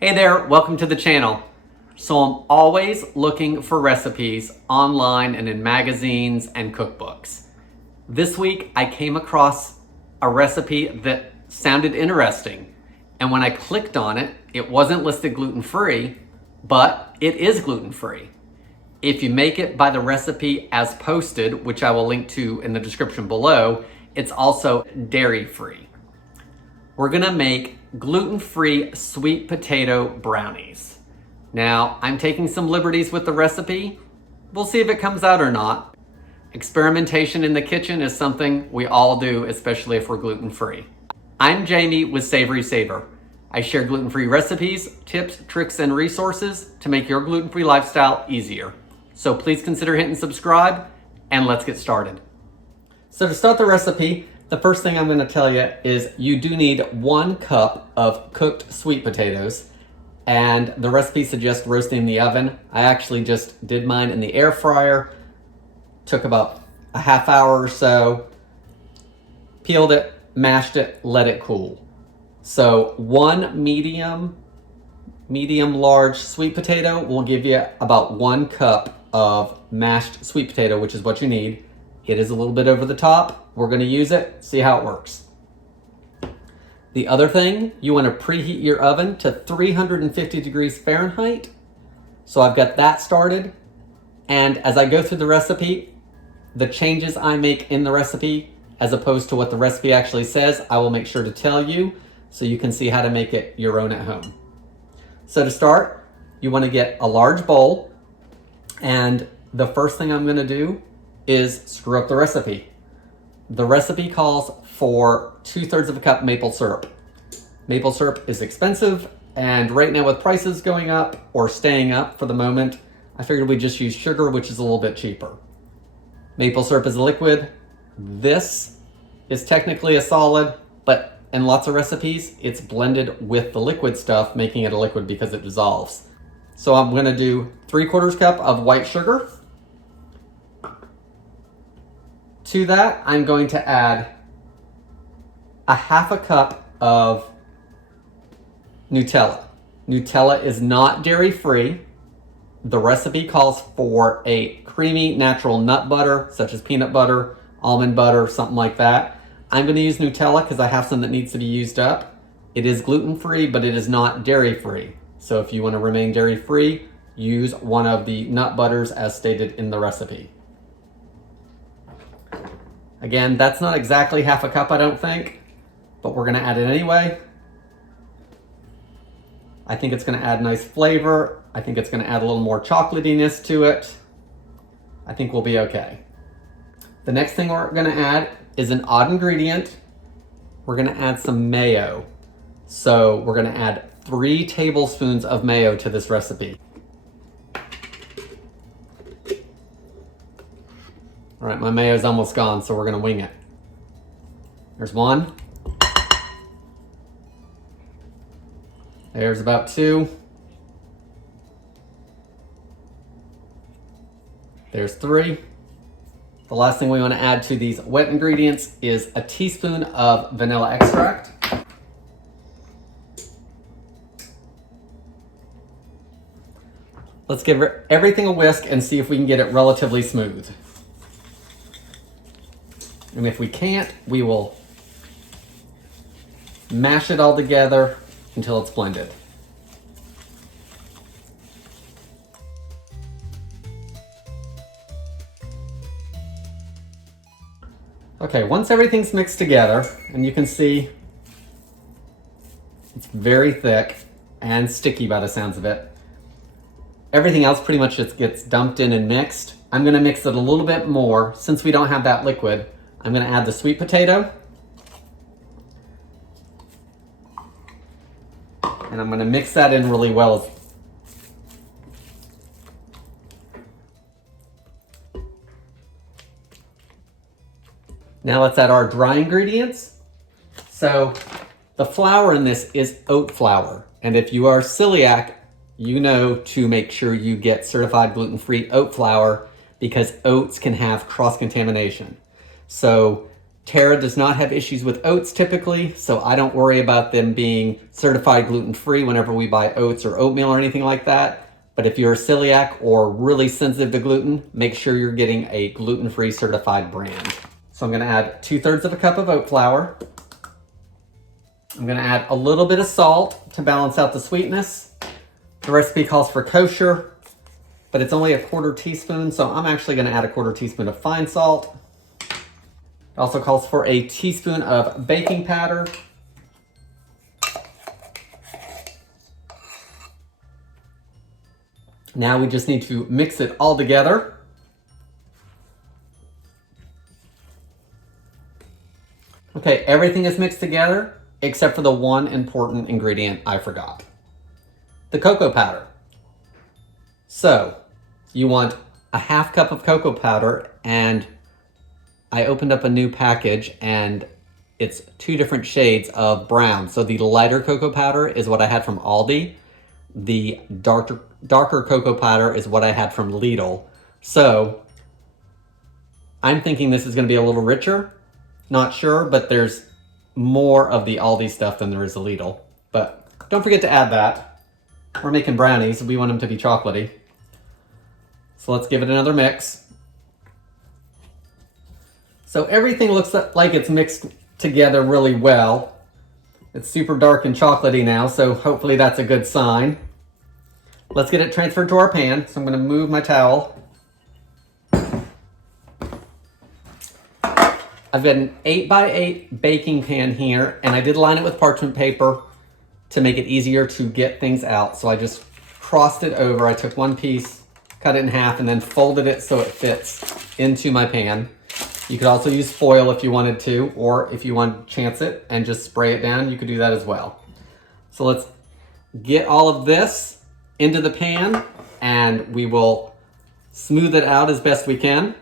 Hey there, welcome to the channel. So I'm always looking for recipes online and in magazines and cookbooks. This week I came across a recipe that sounded interesting. And when I clicked on it, it wasn't listed gluten-free, but it is gluten-free. If you make it by the recipe as posted, which I will link to in the description below, it's also dairy-free. We're gonna make gluten-free sweet potato brownies. Now, I'm taking some liberties with the recipe. We'll see if it comes out or not. Experimentation in the kitchen is something we all do, especially if we're gluten-free. I'm Jamie with SavorySaver. I share gluten-free recipes, tips, tricks, and resources to make your gluten-free lifestyle easier. So please consider hitting subscribe, and let's get started. So to start the recipe, the first thing I'm going to tell you is you do need 1 cup of cooked sweet potatoes, and the recipe suggests roasting in the oven. I actually just did mine in the air fryer. Took about a half hour or so. Peeled it, mashed it, let it cool. So 1 medium large sweet potato will give you about 1 cup of mashed sweet potato, which is what you need. It is a little bit over the top. We're going to use it, see how it works. The other thing, you want to preheat your oven to 350 degrees Fahrenheit. So I've got that started. And as I go through the recipe, the changes I make in the recipe, as opposed to what the recipe actually says, I will make sure to tell you so you can see how to make it your own at home. So to start, you want to get a large bowl. And the first thing I'm going to do is screw up the recipe. The recipe calls for 2/3 of a cup maple syrup. Maple syrup is expensive, and right now with prices going up or staying up for the moment, I figured we'd just use sugar, which is a little bit cheaper. Maple syrup is a liquid. This is technically a solid, but in lots of recipes, it's blended with the liquid stuff, making it a liquid because it dissolves. So I'm gonna do 3/4 cup of white sugar. To that, I'm going to add a half a cup of Nutella. Nutella is not dairy-free. The recipe calls for a creamy natural nut butter, such as peanut butter, almond butter, something like that. I'm going to use Nutella because I have some that needs to be used up. It is gluten-free, but it is not dairy-free. So if you want to remain dairy-free, use one of the nut butters as stated in the recipe. Again, that's not exactly half a cup, I don't think, but we're gonna add it anyway. I think it's gonna add nice flavor. I think it's gonna add a little more chocolatiness to it. I think we'll be okay. The next thing we're gonna add is an odd ingredient. We're gonna add some mayo. So we're gonna add 3 tablespoons of mayo to this recipe. All right, my mayo's almost gone, so we're gonna wing it. There's 1. There's about 2. There's 3. The last thing we wanna add to these wet ingredients is a teaspoon of vanilla extract. Let's give everything a whisk and see if we can get it relatively smooth. And if we can't, we will mash it all together until it's blended. Okay, once everything's mixed together, and you can see it's very thick and sticky by the sounds of it, everything else pretty much just gets dumped in and mixed. I'm gonna mix it a little bit more. Since we don't have that liquid, I'm gonna add the sweet potato. And I'm gonna mix that in really well. Now let's add our dry ingredients. So the flour in this is oat flour. And if you are celiac, you know to make sure you get certified gluten-free oat flour because oats can have cross-contamination. So Tara does not have issues with oats typically, so I don't worry about them being certified gluten-free whenever we buy oats or oatmeal or anything like that. But if you're a celiac or really sensitive to gluten, make sure you're getting a gluten-free certified brand. So I'm gonna add 2/3 of a cup of oat flour. I'm gonna add a little bit of salt to balance out the sweetness. The recipe calls for kosher, but it's only a 1/4 teaspoon, so I'm actually gonna add a 1/4 teaspoon of fine salt. It also calls for a teaspoon of baking powder. Now we just need to mix it all together. Okay, everything is mixed together except for the one important ingredient I forgot. The cocoa powder. So, you want a 1/2 cup of cocoa powder, and I opened up a new package and it's 2 different shades of brown. So the lighter cocoa powder is what I had from Aldi. The darker cocoa powder is what I had from Lidl. So I'm thinking this is gonna be a little richer. Not sure, but there's more of the Aldi stuff than there is the Lidl. But don't forget to add that. We're making brownies, we want them to be chocolatey. So let's give it another mix. So everything looks like it's mixed together really well. It's super dark and chocolatey now, so hopefully that's a good sign. Let's get it transferred to our pan. So I'm gonna move my towel. I've got an 8x8 baking pan here, and I did line it with parchment paper to make it easier to get things out. So I just crossed it over. I took one piece, cut it in half, and then folded it so it fits into my pan. You could also use foil if you wanted to, or if you want to chance it and just spray it down, you could do that as well. So let's get all of this into the pan, and we will smooth it out as best we can.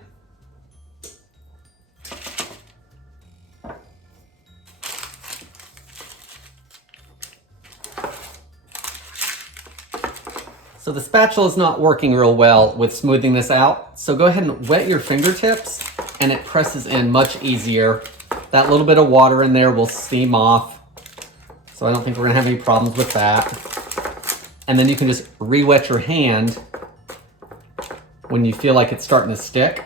So the spatula is not working real well with smoothing this out. So go ahead and wet your fingertips and it presses in much easier. That little bit of water in there will steam off. So I don't think we're gonna have any problems with that. And then you can just re-wet your hand when you feel like it's starting to stick.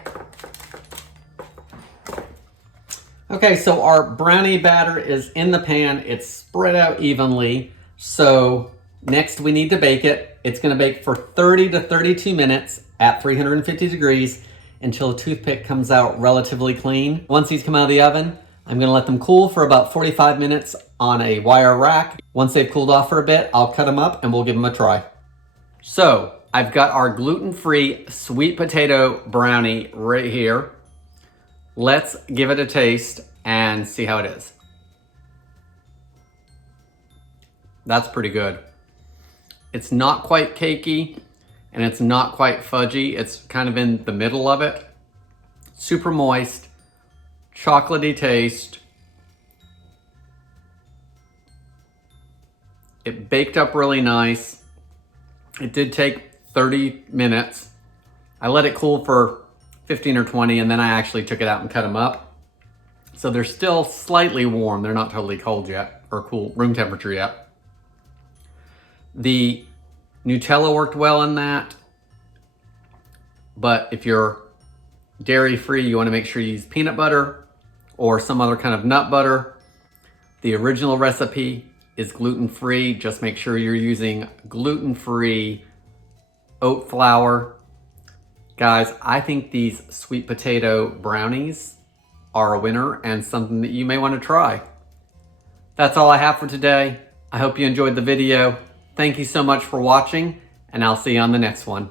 Okay, so our brownie batter is in the pan. It's spread out evenly. So next we need to bake it. It's gonna bake for 30 to 32 minutes at 350 degrees until a toothpick comes out relatively clean. Once these come out of the oven, I'm gonna let them cool for about 45 minutes on a wire rack. Once they've cooled off for a bit, I'll cut them up and we'll give them a try. So I've got our gluten-free sweet potato brownie right here. Let's give it a taste and see how it is. That's pretty good. It's not quite cakey and it's not quite fudgy. It's kind of in the middle of it. Super moist, chocolatey taste. It baked up really nice. It did take 30 minutes. I let it cool for 15 or 20 and then I actually took it out and cut them up. So they're still slightly warm. They're not totally cold yet or cool room temperature yet. The Nutella worked well in that, but if you're dairy-free, you want to make sure you use peanut butter or some other kind of nut butter. The original recipe is gluten-free. Just make sure you're using gluten-free oat flour. Guys, I think these sweet potato brownies are a winner and something that you may want to try. That's all I have for today. I hope you enjoyed the video. Thank you so much for watching, and I'll see you on the next one.